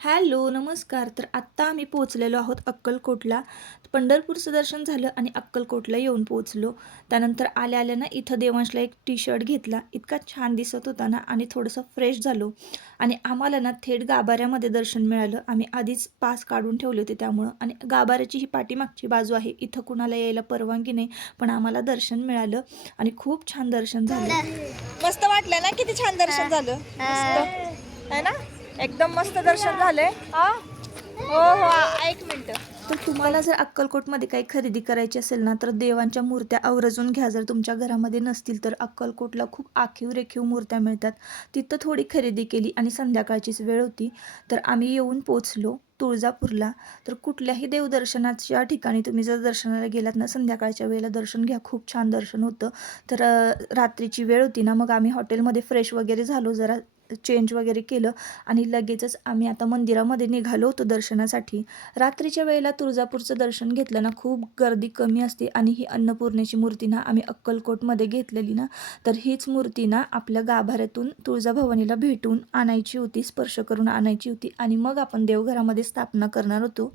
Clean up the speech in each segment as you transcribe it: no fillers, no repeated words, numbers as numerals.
Hello, नमस्कार. तर आत्ता आम्ही पोहोचलेलो आहोत अक्कलकोटला. पंढरपूरचं दर्शन झालं आणि अक्कलकोटला येऊन पोहोचलो. त्यानंतर आल्या-आल्या ना इथं देवांशला एक टी-शर्ट घेतला. इतका छान दिसत होता ना आणि थोडंसं फ्रेश झालो आणि आम्हाला ना थेट गाभाऱ्यामध्ये दर्शन मिळालं. आम्ही आधीच पास काढून ठेवले होते त्यामुळं आणि गाभाऱ्याची ही पाठीमागची बाजू आहे. इथं कुणाला यायला परवानगी नाही, पण आम्हाला दर्शन मिळालं आणि खूप छान दर्शन झालं. मस्त वाटलं ना? किती छान दर्शन झालं. मस्त. आहे ना? एकदम मस्त दर्शन झालंय. हो हो, एक मिनिट. तर तुम्हाला जर अक्कलकोटमध्ये काही खरेदी करायची असेल ना, तर देवांच्या मूर्त्या आवर्जून घ्या. जर तुमच्या घरामध्ये नसतील तर अक्कलकोटला खूप आखीव रेखीव मूर्त्या मिळतात. तिथं थोडी खरेदी केली आणि संध्याकाळचीच वेळ होती, तर आम्ही येऊन पोचलो तुळजापूरला. तर कुठल्याही देवदर्शनाच्या ठिकाणी तुम्ही जर दर्शनाला गेलात ना, संध्याकाळच्या वेळेला दर्शन घ्या. खूप छान दर्शन होतं. तर रात्रीची वेळ होती ना, मग आम्ही हॉटेलमध्ये फ्रेश वगैरे झालो, जरा चेंज वगैरे केलं आणि लगेचच आम्ही आता मंदिरामध्ये निघालो होतो दर्शनासाठी. रात्रीच्या वेळेला तुळजापूरचं दर्शन घेतलं ना, खूप गर्दी कमी असते आणि ही अन्नपूर्णेची मूर्ती ना आम्ही अक्कलकोटमध्ये घेतलेली ना, तर हीच मूर्ती ना आपल्या गाभाऱ्यातून तुळजाभवानीला भेटून आणायची होती, स्पर्श करून आणायची होती आणि मग आपण देवघरामध्ये स्थापना करणार होतो.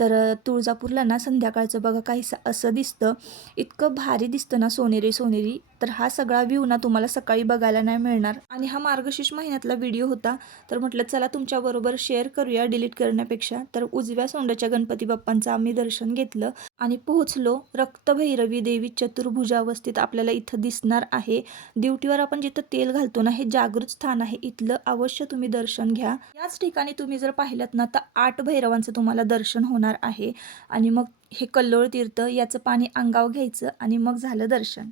तर तुळजापूरला ना संध्याकाळचं बघा काहीसं असं दिसतं. इतकं भारी दिसतं ना सोनेरी सोनेरी. तर हा सगळा व्ह्यू ना तुम्हाला सकाळी बघायला नाही मिळणार आणि हा मार्गशीर्ष महिन्यातला व्हिडिओ होता. तर म्हटलं चला तुमच्याबरोबर शेअर करूया डिलीट करण्यापेक्षा. तर उजव्या सोंडाच्या गणपती बाप्पांचं आम्ही दर्शन घेतलं आणि पोहोचलो. रक्तभैरवी देवी चतुर्भुजावस्थित आपल्याला इथं दिसणार आहे. ड्युटीवर आपण जिथं तेल घालतो ना, हे जागृत स्थान आहे. इथलं अवश्य तुम्ही दर्शन घ्या. याच ठिकाणी तुम्ही जर पाहिलं ना, तर 8 भैरवांचं तुम्हाला दर्शन होणार आहे आणि मग हे कल्लोळ तीर्थ याचं पाणी अंगावर घ्यायचं आणि मग झालं दर्शन.